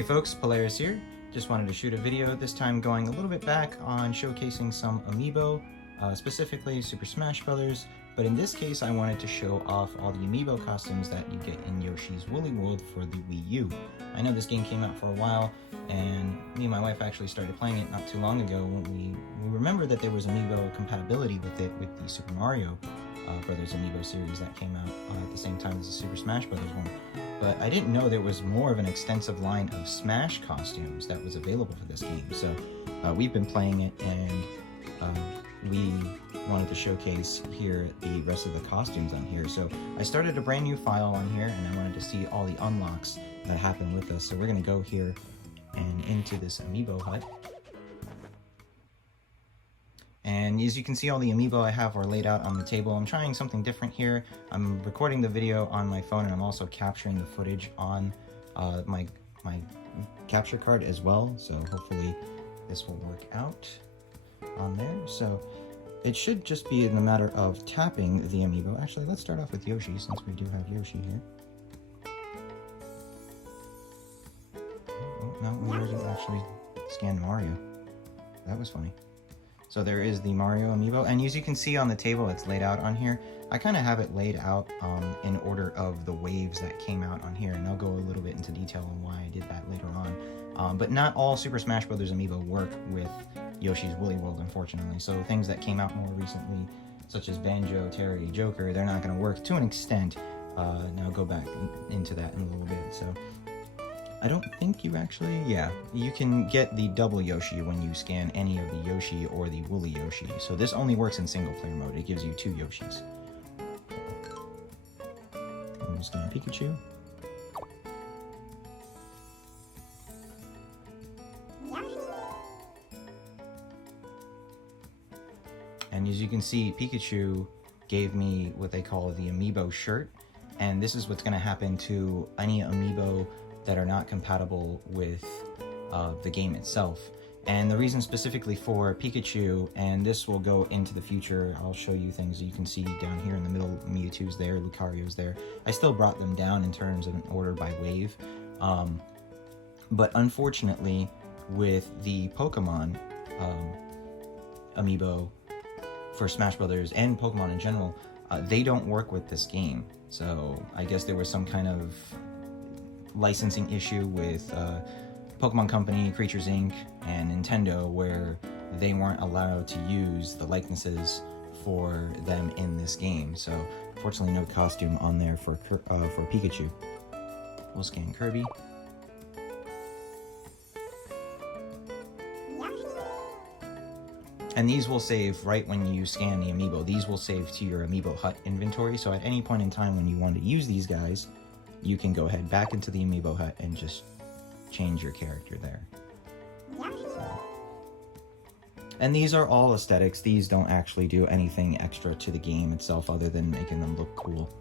Hey folks, Polaris here. Just wanted to shoot a video, this time going a little bit back on showcasing some Amiibo, specifically Super Smash Bros. But in this case, I wanted to show off all the Amiibo costumes that you get in Yoshi's Woolly World for the Wii U. I know this game came out for a while, and me and my wife actually started playing it not too long ago. We remembered that there was Amiibo compatibility with it, with the Super Mario Brothers Amiibo series that came out at the same time as the Super Smash Brothers one. But I didn't know there was more of an extensive line of Smash costumes that was available for this game. So we've been playing it, and we wanted to showcase here the rest of the costumes on here. So I started a brand new file on here, and I wanted to see all the unlocks that happen with us. So we're going to go here and into this Amiibo hut. And as you can see, all the Amiibo I have are laid out on the table. I'm trying something different here. I'm recording the video on my phone, and I'm also capturing the footage on my capture card as well. So hopefully this will work out on there. So it should just be in the matter of tapping the Amiibo. Actually, let's start off with Yoshi, since we do have Yoshi here. Oh, no, we already actually scanned Mario. That was funny. So there is the Mario Amiibo, and as you can see on the table, it's laid out on here. I kind of have it laid out in order of the waves that came out on here, and I'll go a little bit into detail on why I did that later on. But not all Super Smash Bros. Amiibo work with Yoshi's Woolly World, unfortunately. So things that came out more recently, such as Banjo, Terry, Joker, they're not going to work to an extent. Now I'll go back into that in a little bit. So I don't think you actually, yeah, you can get the double Yoshi when you scan any of the Yoshi or the Wooly Yoshi. So this only works in single player mode. It gives you 2 Yoshis. We'll scan Pikachu. And as you can see, Pikachu gave me what they call the Amiibo shirt. And this is what's going to happen to any Amiibo that are not compatible with the game itself. And the reason specifically for Pikachu, and this will go into the future, I'll show you things you can see down here in the middle. Mewtwo's there, Lucario's there. I still brought them down in terms of an order by wave. But unfortunately, with the Pokemon Amiibo for Smash Brothers and Pokemon in general, they don't work with this game. So I guess there was some kind of licensing issue with Pokemon Company, Creatures Inc., and Nintendo, where they weren't allowed to use the likenesses for them in this game. So unfortunately, no costume on there for Pikachu. We'll scan Kirby. And these will save right when you scan the Amiibo. These will save to your Amiibo hut inventory. So at any point in time when you want to use these guys, you can go ahead back into the Amiibo hut and just change your character there. So. And these are all aesthetics. These don't actually do anything extra to the game itself other than making them look cool.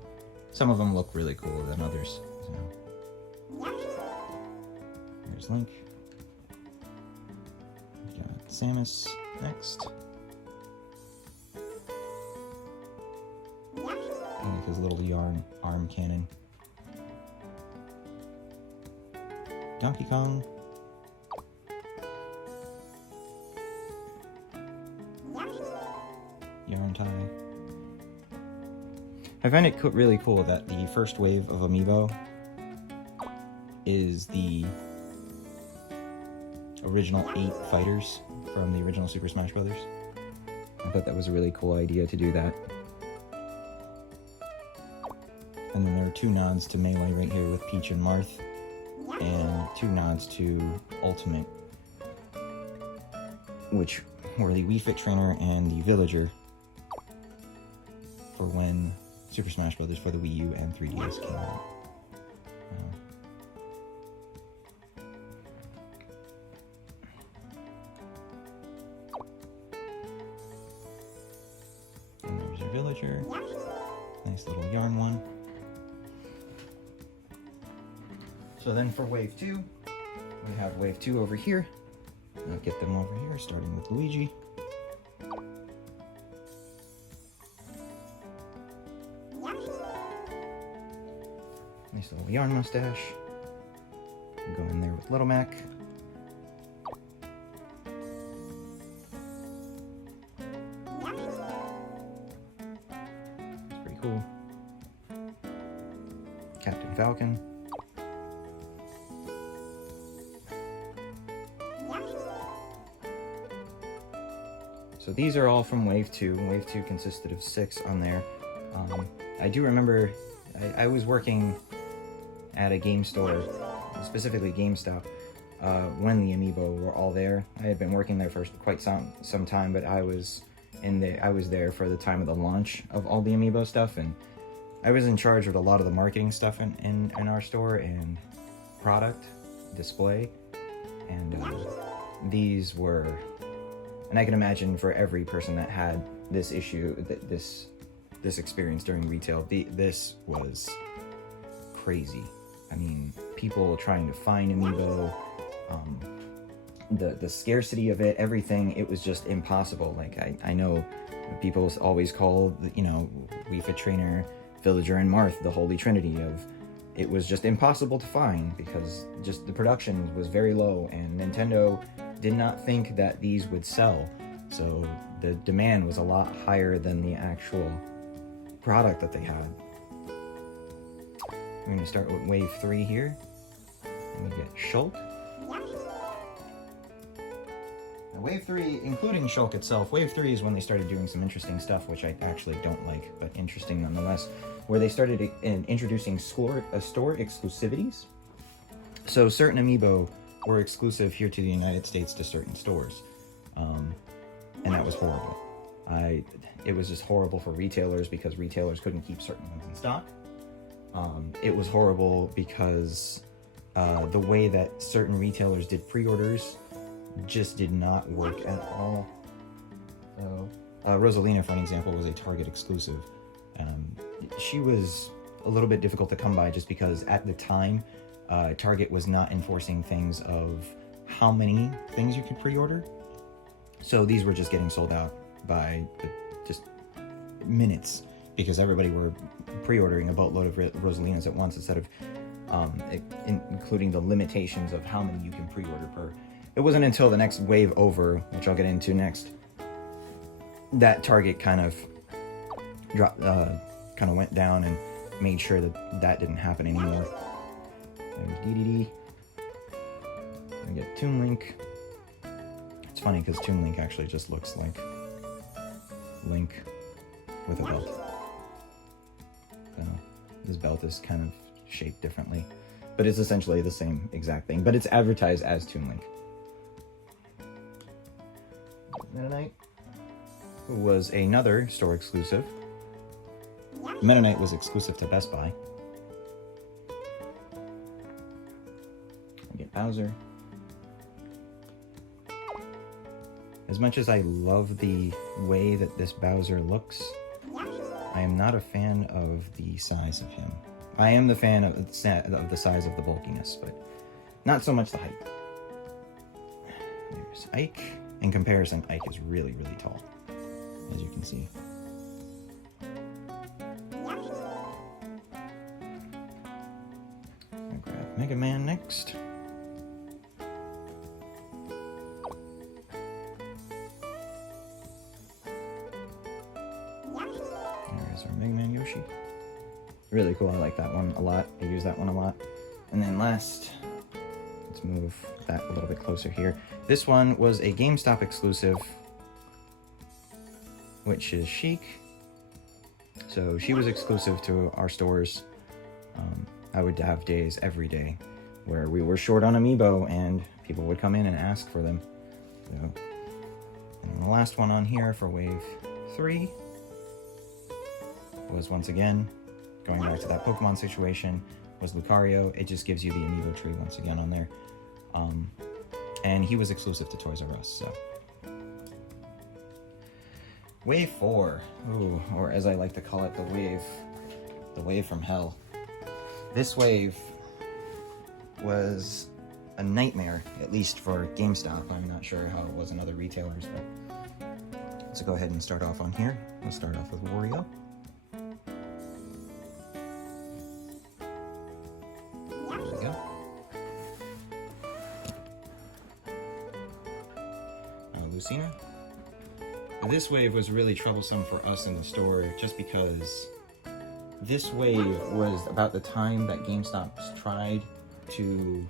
Some of them look really cooler than others. So. Here's Link. We got Samus next. And like his little yarn arm cannon. Donkey Kong. Yarn tie. I find it really cool that the first wave of Amiibo is the original 8 fighters from the original Super Smash Brothers. I thought that was a really cool idea to do that. And then there are 2 nods to Melee right here with Peach and Marth, and 2 nods to Ultimate, which were the Wii Fit Trainer and the Villager for when Super Smash Bros. For the Wii U and 3DS came out. And there's your Villager. Nice little yarn one. So then for Wave 2, we have Wave 2 over here. I'll get them over here, starting with Luigi. Nice little yarn mustache. Go in there with Little Mac. It's pretty cool. Captain Falcon. So these are all from Wave 2. Wave 2 consisted of 6 on there. I do remember I was working at a game store, specifically GameStop, when the Amiibo were all there. I had been working there for quite some time, but I was there for the time of the launch of all the Amiibo stuff, and I was in charge of a lot of the marketing stuff in our store and product display, and these were, and I can imagine for every person that had this issue, this experience during retail, this was crazy. I mean, people trying to find Amiibo, the scarcity of it, everything, it was just impossible. Like, I know people always call, you know, Wii Fit Trainer, Villager, and Marth the Holy Trinity of, it was just impossible to find because just the production was very low, and Nintendo did not think that these would sell. So the demand was a lot higher than the actual product that they had. We're going to start with Wave 3 here. And we get Shulk. Now, Wave 3, including Shulk itself, Wave 3 is when they started doing some interesting stuff, which I actually don't like, but interesting nonetheless, where they started introducing store exclusivities. So certain Amiibo were exclusive here to the United States to certain stores. And that was horrible. It was just horrible for retailers because retailers couldn't keep certain ones in stock. It was horrible because the way that certain retailers did pre-orders just did not work at all. So, Rosalina, for an example, was a Target exclusive. She was a little bit difficult to come by just because at the time, Target was not enforcing things of how many things you could pre-order. So these were just getting sold out by just minutes because everybody were pre-ordering a boatload of Rosalinas at once instead of including the limitations of how many you can pre-order per. It wasn't until the next wave over, which I'll get into next, that Target kind of went down and made sure that that didn't happen anymore. There's DDD. I get Toon Link. It's funny because Toon Link actually just looks like Link with a belt. So this belt is kind of shaped differently, but it's essentially the same exact thing, but it's advertised as Toon Link. Meta Knight was another store exclusive. Meta Knight was exclusive to Best Buy. I get Bowser. As much as I love the way that this Bowser looks, I am not a fan of the size of him. I am the fan of the size of the bulkiness, but not so much the height. There's Ike. In comparison, Ike is really, really tall, as you can see. I'll grab Mega Man next. There's our Mega Man Yoshi. Really cool, I like that one a lot. I use that one a lot. And then last, let's move that a little bit closer here. This one was a GameStop exclusive, which is Sheik. So she was exclusive to our stores. I would have days every day where we were short on Amiibo and people would come in and ask for them. So, and the last one on here for Wave 3 was once again, going back to that Pokemon situation, was Lucario. It just gives you the Amiibo tree once again on there. And he was exclusive to Toys R Us, so. Wave 4, ooh, or as I like to call it, the wave from hell. This wave was a nightmare, at least for GameStop. I'm not sure how it was in other retailers, but let's go ahead and start off on here. We'll start off with Wario. There we go. Lucina. This wave was really troublesome for us in the store just because this wave was about the time that GameStop tried to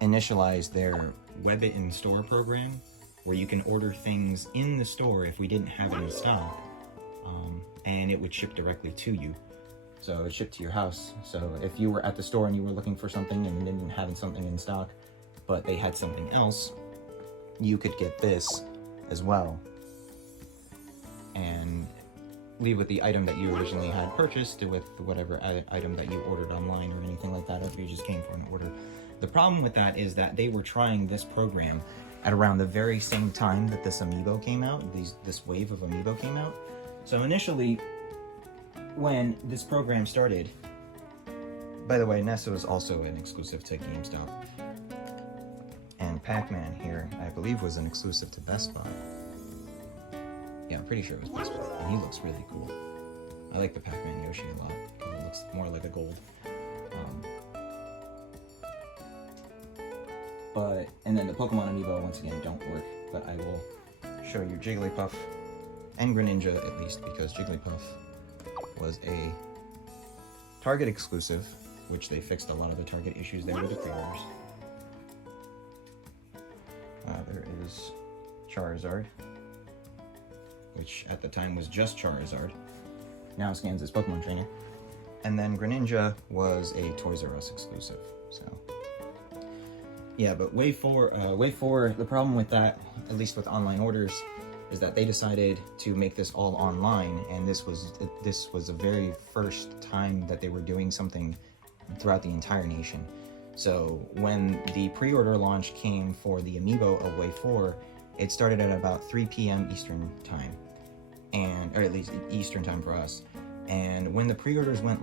initialize their Web It in Store program, where you can order things in the store if we didn't have it in stock, and it would ship directly to you. So it shipped to your house. So if you were at the store and you were looking for something and didn't have something in stock, but they had something else, you could get this as well and leave with the item that you originally had purchased with whatever item that you ordered online or anything like that, if you just came for an order. The problem with that is that they were trying this program at around the very same time that this Amiibo came out, this wave of Amiibo came out. So initially, when this program started, by the way, Nessa was also an exclusive to GameStop. And Pac-Man here, I believe, was an exclusive to Best Buy. Yeah, I'm pretty sure it was Best Buy, and he looks really cool. I like the Pac-Man Yoshi a lot, because it looks more like a gold. And then the Pokemon Amiibo, once again, don't work, but I will show you Jigglypuff and Greninja, at least, because Jigglypuff was a Target exclusive, which they fixed a lot of the Target issues there with the pre-orders. There is Charizard, which at the time was just Charizard. Now scans as Pokemon Trainer. And then Greninja was a Toys R Us exclusive. So yeah, but Wave 4, the problem with that, at least with online orders, is that they decided to make this all online, and this was the very first time that they were doing something throughout the entire nation. So when the pre-order launch came for the Amiibo of Wave 4, it started at about 3 p.m. Eastern time, or at least Eastern time for us. And when the pre-orders went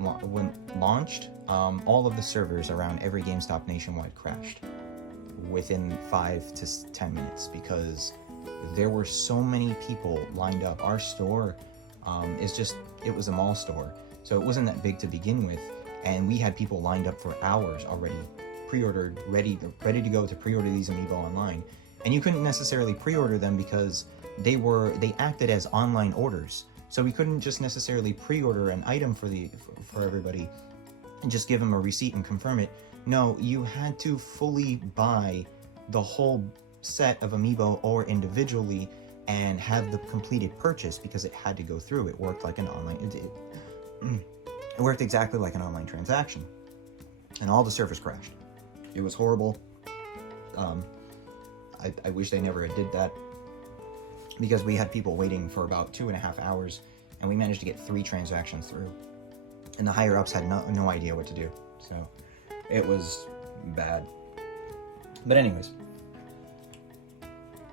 launched, all of the servers around every GameStop nationwide crashed within 5 to 10 minutes because there were so many people lined up. Our store it was a mall store, so it wasn't that big to begin with, and we had people lined up for hours already, pre-ordered, ready to go to pre-order these Amiibo online. And you couldn't necessarily pre-order them because they acted as online orders. So we couldn't just necessarily pre-order an item for everybody and just give them a receipt and confirm it. No, you had to fully buy the whole set of Amiibo or individually and have the completed purchase because it had to go through. It worked like an online, it worked exactly like an online transaction. And all the servers crashed. It was horrible. I wish they never did that, because we had people waiting for about 2.5 hours, and we managed to get 3 transactions through. And the higher ups had no idea what to do. So it was bad. But anyways,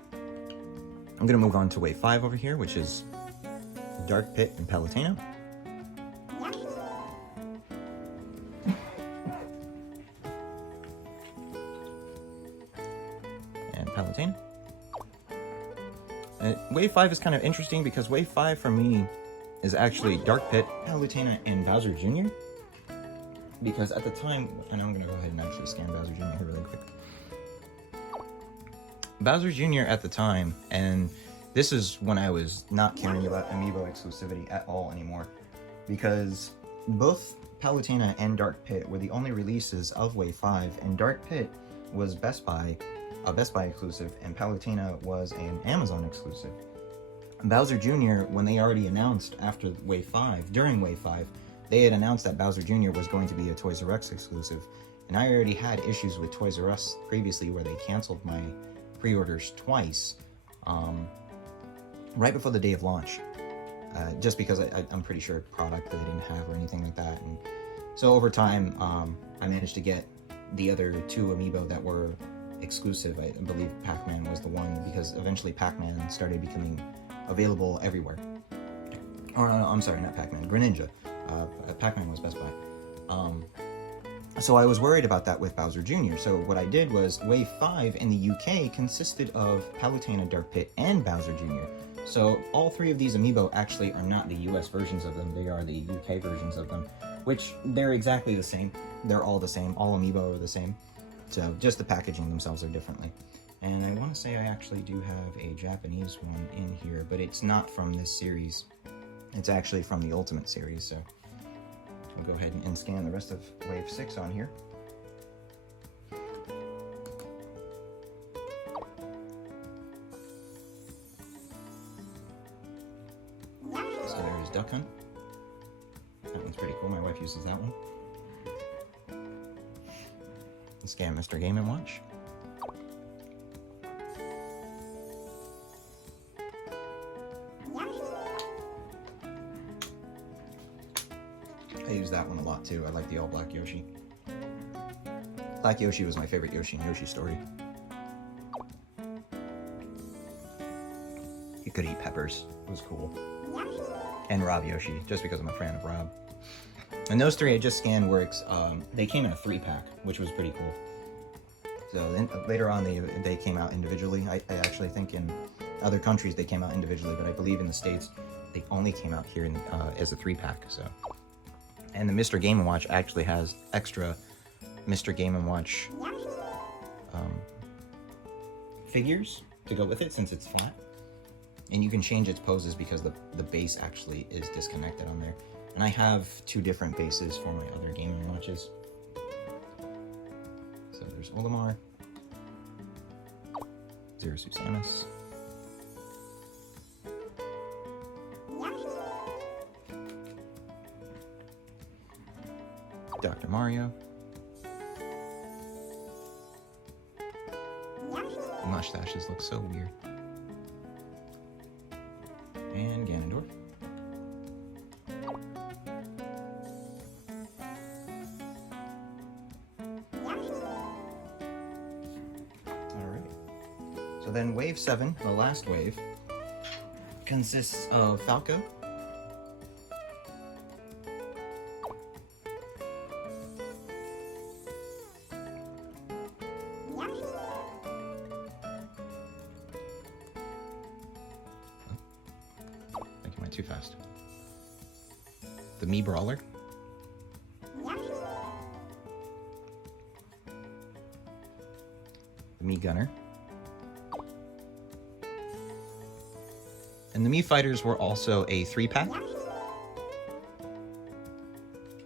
I'm gonna move on to Wave 5 over here, which is Dark Pit and Palutena. Palutena. Wave 5 is kind of interesting because Wave 5 for me is actually Dark Pit, Palutena, and Bowser Jr. Because at the time, and I'm going to go ahead and actually scan Bowser Jr. here really quick. Bowser Jr. at the time, and this is when I was not caring about Amiibo exclusivity at all anymore, because both Palutena and Dark Pit were the only releases of Wave 5, and Dark Pit was a Best Buy exclusive, and Palutena was an Amazon exclusive. Bowser Jr., when they already announced after Wave 5, during Wave 5, they had announced that Bowser Jr. was going to be a Toys R Us exclusive, and I already had issues with Toys R Us previously where they canceled my pre-orders twice, right before the day of launch, just because I'm pretty sure product that they didn't have or anything like that. And so over time, I managed to get the other 2 Amiibo that were exclusive. I believe Pac-Man was the one, because eventually Pac-Man started becoming available everywhere. Or no, I'm sorry, not Pac-Man, Greninja. Pac-Man was Best Buy. So I was worried about that with Bowser Jr. So what I did was Wave 5 in the UK consisted of Palutena, Dark Pit, and Bowser Jr. So all 3 of these Amiibo actually are not the US versions of them, they are the UK versions of them, which they're exactly the same. They're all the same, all Amiibo are the same. So just the packaging themselves are differently. And I want to say I actually do have a Japanese one in here, but it's not from this series. It's actually from the Ultimate series, so we'll go ahead and scan the rest of Wave 6 on here. So there's Duck Hunt. That one's pretty cool. My wife uses that one. Scan Mr. Game & Watch. I use that one a lot too. I like the all black Yoshi. Black Yoshi was my favorite Yoshi in Yoshi Story. He could eat peppers. It was cool. And Rob Yoshi, just because I'm a fan of Rob. And those three I just scanned works. They came in a 3-pack, which was pretty cool. So then later on they came out individually. I actually think in other countries they came out individually, but I believe in the States they only came out here as a 3-pack. So. And the Mr. Game & Watch actually has extra Mr. Game & Watch figures to go with it since it's flat. And you can change its poses because the base actually is disconnected on there. And I have 2 different bases for my other Game & Watches. So there's Olimar, Zero Suit Samus, Dr. Mario, the mustaches look so weird, and Ganondorf. Alright, so then Wave 7, the last wave, consists of Falco, too fast. The Mii Brawler. The Mii Gunner. And the Mii Fighters were also a 3-pack.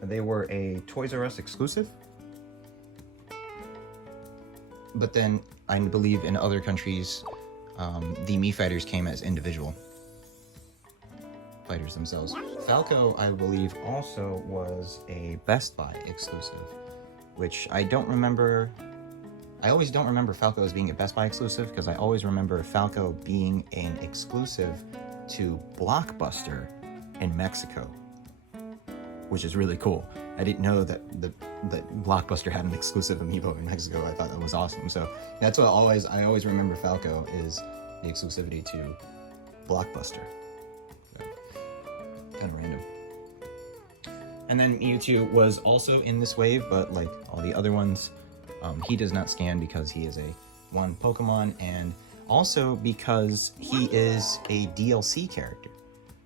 They were a Toys R Us exclusive. But then, I believe in other countries, the Mii Fighters came as individual fighters themselves. Falco, I believe, also was a Best Buy exclusive, which I don't remember. I always don't remember Falco as being a Best Buy exclusive because I always remember Falco being an exclusive to Blockbuster in Mexico, which is really cool. I didn't know that Blockbuster had an exclusive Amiibo in Mexico. I thought that was awesome. So that's what I always remember Falco is the exclusivity to Blockbuster. Kind of random. And then Mewtwo was also in this wave, but like all the other ones, he does not scan because he is a 1 Pokemon, and also because he is a DLC character.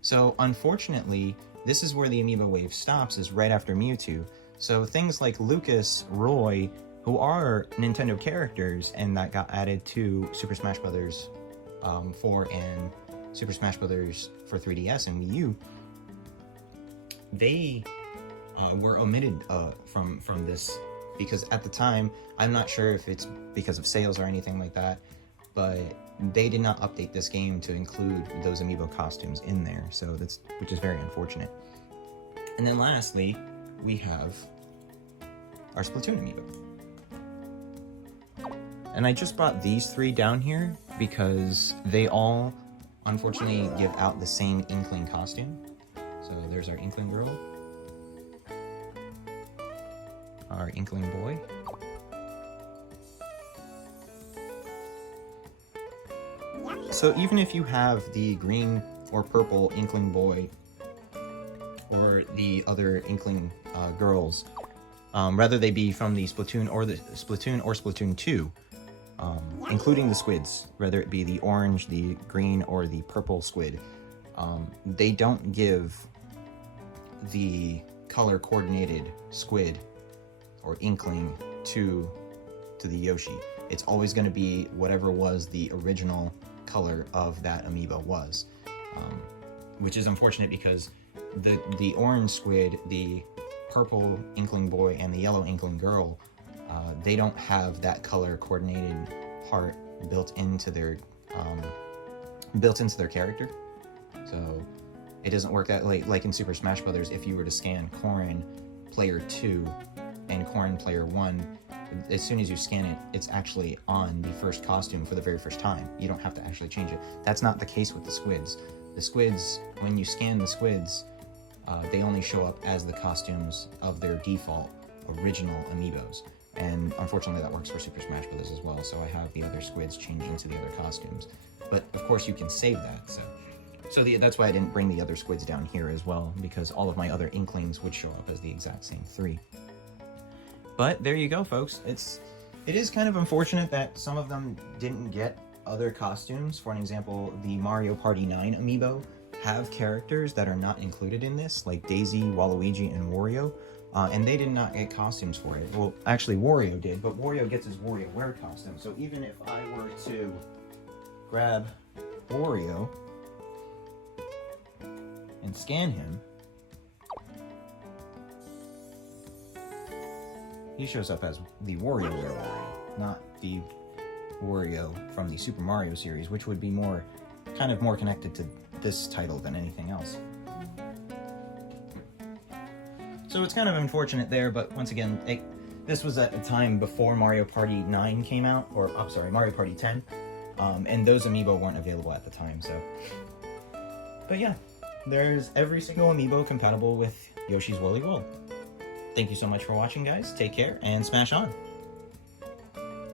So unfortunately, this is where the Amiibo wave stops, is right after Mewtwo. So things like Lucas, Roy, who are Nintendo characters and that got added to Super Smash Bros. 4 and Super Smash Bros. For 3DS and Wii U, they were omitted from this because at the time, I'm not sure if it's because of sales or anything like that, but they did not update this game to include those Amiibo costumes in there, so which is very unfortunate. And then lastly, we have our Splatoon Amiibo. And I just brought these 3 down here because they all unfortunately give out the same Inkling costume. So there's our Inkling girl, our Inkling boy, so even if you have the green or purple Inkling boy or the other Inkling girls, whether they be from the Splatoon or Splatoon 2, including the squids, whether it be the orange, the green, or the purple squid, they don't give the color coordinated squid or Inkling to the Yoshi. It's always going to be whatever was the original color of that amiibo was, which is unfortunate because the orange squid, the purple inkling boy, and the yellow inkling girl, they don't have that color coordinated part built into their character. So it doesn't work that like in Super Smash Brothers. If you were to scan Corrin Player 2 and Corrin Player 1, as soon as you scan it, it's actually on the first costume for the very first time. You don't have to actually change it. That's not the case with the squids. The squids, when you scan the squids, they only show up as the costumes of their default original amiibos. And unfortunately that works for Super Smash Bros. As well, so I have the other squids change into the other costumes. But of course you can save that, so that's why I didn't bring the other squids down here as well, because all of my other inklings would show up as the exact same 3. But there you go, folks. It is kind of unfortunate that some of them didn't get other costumes. For an example, the Mario Party 9 amiibo have characters that are not included in this, like Daisy, Waluigi, and Wario, and they did not get costumes for it. Well, actually Wario did, but Wario gets his WarioWare costume. So even if I were to grab Wario and scan him, he shows up as the WarioWare Wario, not the Wario from the Super Mario series, which would be more connected to this title than anything else. So it's kind of unfortunate there, but once again, this was at a time before Mario Party 9 came out, or I'm sorry, Mario Party 10, and those amiibo weren't available at the time, so. But yeah, there's every single amiibo compatible with Yoshi's Woolly World. Thank you so much for watching, guys. Take care, and smash on!